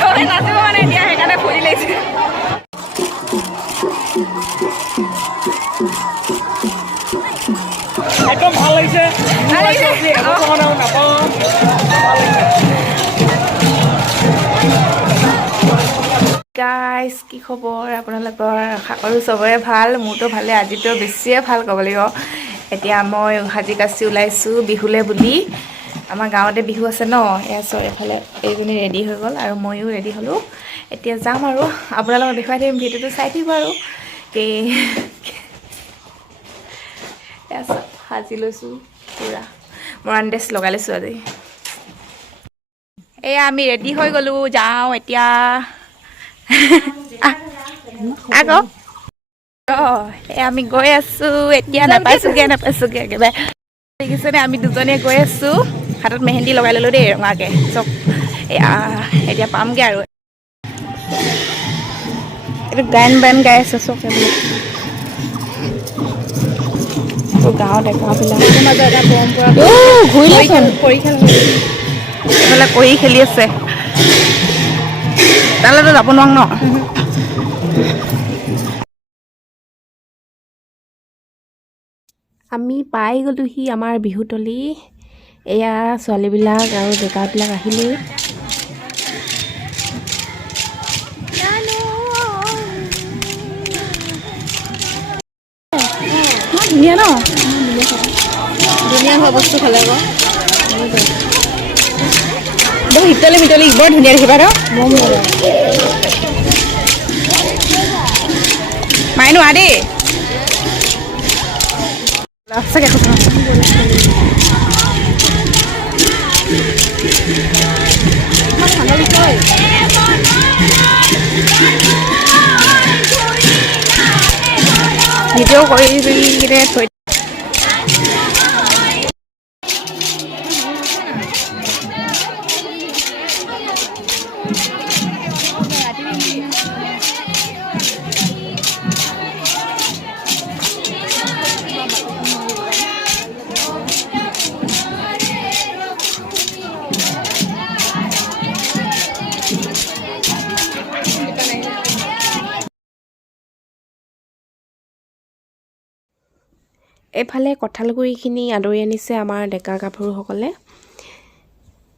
চবে নাচিব মানে এতিয়া সেইকাৰণে ফুৰি লাগিছে একদম ভাল লাগিছে নাপাওঁ গাইজ কি খবৰ আপোনালোকৰ আশা কৰোঁ চবৰে ভাল মোৰতো ভালে আজিতো বেছিয়ে ভাল ক'ব লাগিব এতিয়া মই সাজি কাচি ওলাইছোঁ বিহুলৈ বুলি আমাৰ গাঁৱতে বিহু আছে ন এয়া এফালে এইজনী ৰেডি হৈ গ'ল আৰু ময়ো ৰেডি হ'লোঁ এতিয়া যাম আৰু আপোনালোকক দেখুৱাই দিম ভিডিঅ'টো চাই থাকিব আৰু সাজি লৈছোঁ পূৰা মৰাণ ড্ৰেছ লগাই লৈছোঁ আজি এয়া আমি ৰেডি হৈ গ'লোঁ যাওঁ এতিয়া আকৌ আমি গৈ আছোঁ এতিয়া নাপাইছোঁগৈ একেবাৰে দেখিছেনে আমি দুজনীয়ে গৈ আছোঁ হাতত মেহেন্দি লগাই ল'লোঁ দেই ৰঙাকৈ চব এয়া এতিয়া পামগৈ আৰু এইটো গায়ন বায়ন গাই আছে চব গাঁৱত ডেকাবিলাক মাজত এটা পৰম্পৰা এইফালে কৰি খেলি আছে তালৈতো যাব নোৱাৰো ন আমি পাই গ'লোহি আমাৰ বিহুতলী এয়া ছোৱালীবিলাক আৰু ডেকাবিলাক আহিলেই ধুনীয়া ন ধুনীয়া হোৱা বস্তু খালে আকৌ বহুত শীতলি মিতলি বৰ ধুনীয়া দেখিবা ন মাইনো আ দেই চাগে ভিডিঅ' কৰি কিনে থৈ এইফালে কঁঠালগুৰিখিনি আদৰি আনিছে আমাৰ ডেকা গাভৰুসকলে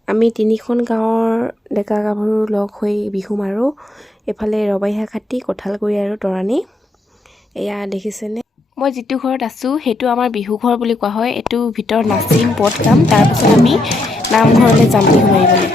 আমি তিনিখন গাঁৱৰ ডেকা গাভৰু লগ হৈ বিহু মাৰোঁ এইফালে ৰবাইহা খাটি কঁঠালগুৰি আৰু তৰাণী এয়া দেখিছেনে মই যিটো ঘৰত আছোঁ সেইটো আমাৰ বিহু ঘৰ বুলি কোৱা হয় এইটো ভিতৰত নাচিম পদ গাম তাৰপিছত আমি নামঘৰলৈ যাম বিহু মাৰিবলৈ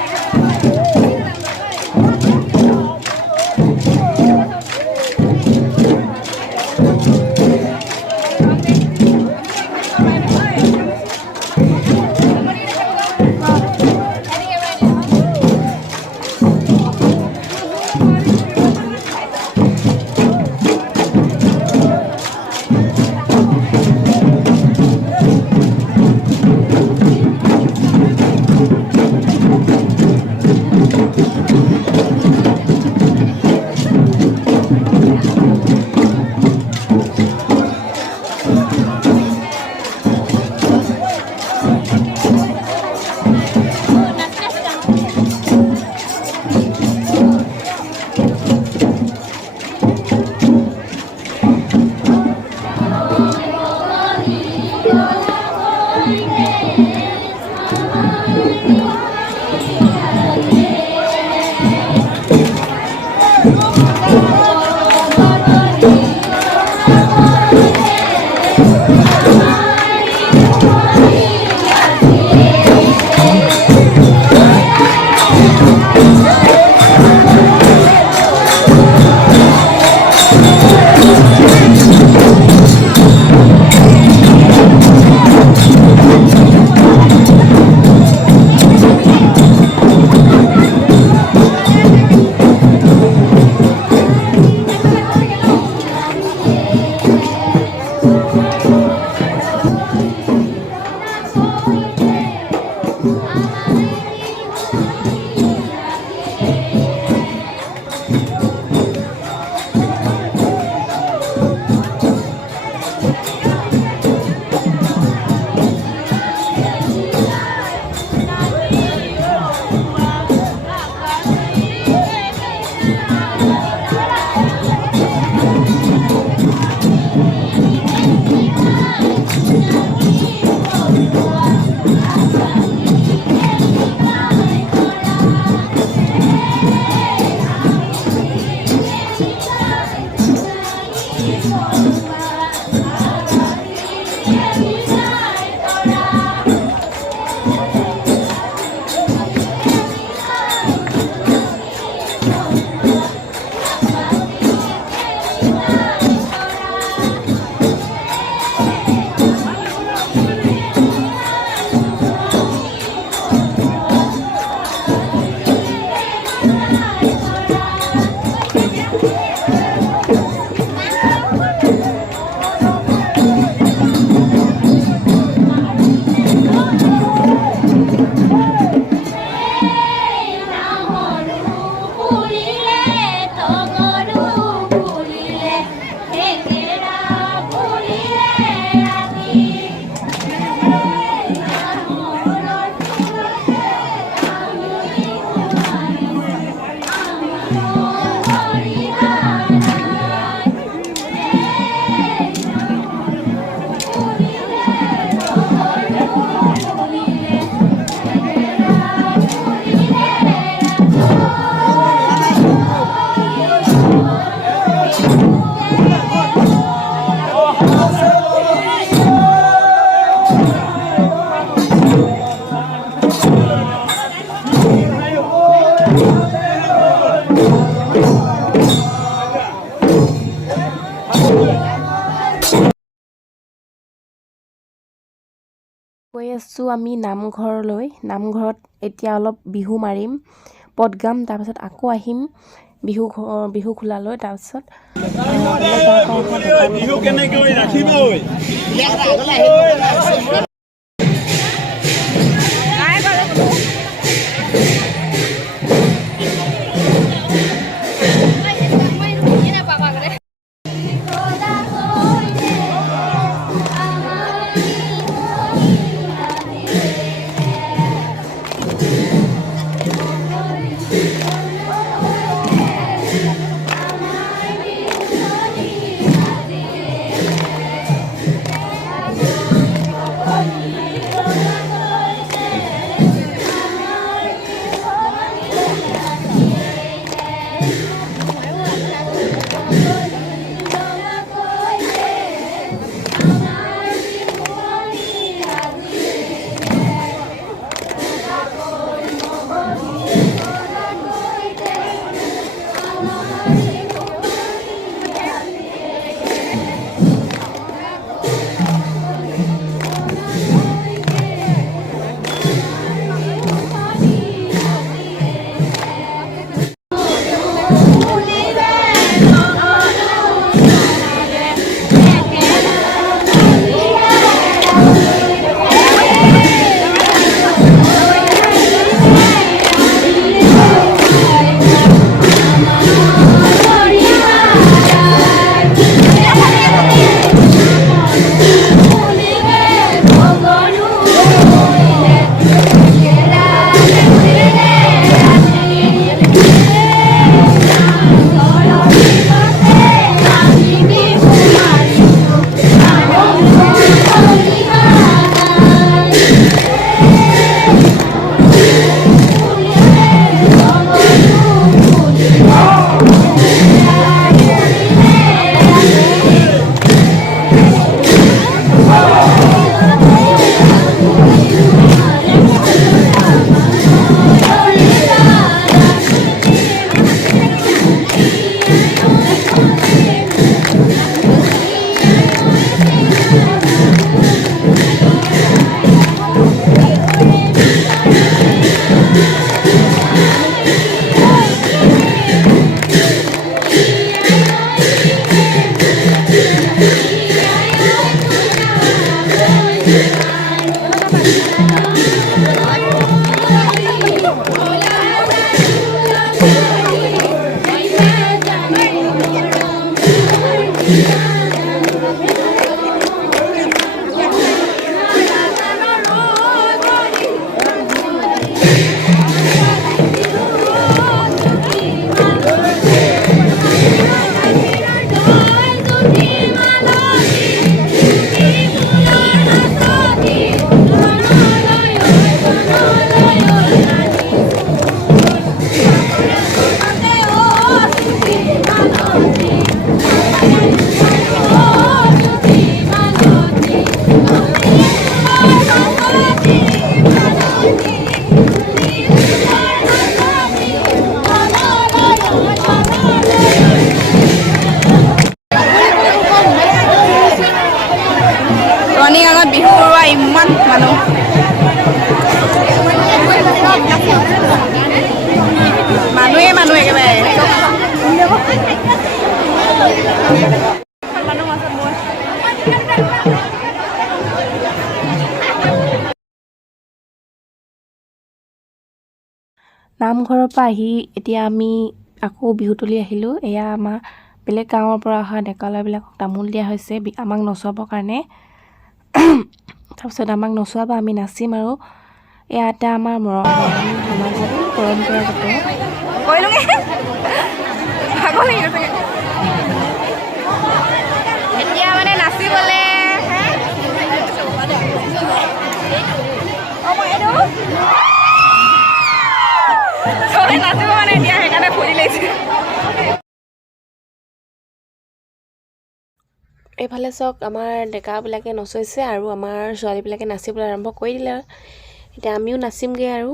গৈ আছোঁ আমি নামঘৰলৈ। নামঘৰত এতিয়া অলপ বিহু মাৰিম, পদ গাম, তাৰপিছত আকৌ আহিম বিহু খোলালৈ। তাৰপিছত বিহু কেনেকৈ ৰাখিবা ঐ? নামঘৰৰ পৰা আহি এতিয়া আমি আকৌ বিহু তুলি আহিলোঁ। এয়া আমাৰ বেলেগ গাঁৱৰ পৰা অহা ডেকা ল'ৰাবিলাকক তামোল দিয়া হৈছে আমাক নচুৱাবৰ কাৰণে। তাৰপিছত আমাক নচুৱাব, আমি নাচিম আৰু এয়া এটা আমাৰ সমাজত পৰম্পৰাগত। এতিয়া মানে নাচিবলে নাচিব মানে এতিয়া সেইকাৰণে ফুলি লাগিছে। এইফালে চাওক, আমাৰ ডেকাবিলাকে নচৈছে আৰু আমাৰ ছোৱালীবিলাকে নাচিবলৈ আৰম্ভ কৰি দিলে। এতিয়া আমিও নাচিমগৈ আৰু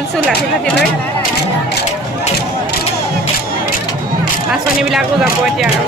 খোল চোল লাঠি ফাঠি লৈ আঁচনিবিলাকো যাব এতিয়া আৰু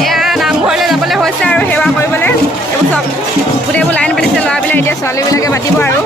এয়া নামঘৰলৈ যাবলৈ হৈছে আৰু সেৱা কৰিবলৈ এইবোৰ চব গোটেইবোৰ লাইন পাতিছে ল'ৰাবিলাক এতিয়া ছোৱালীবিলাকে পাতিব আৰু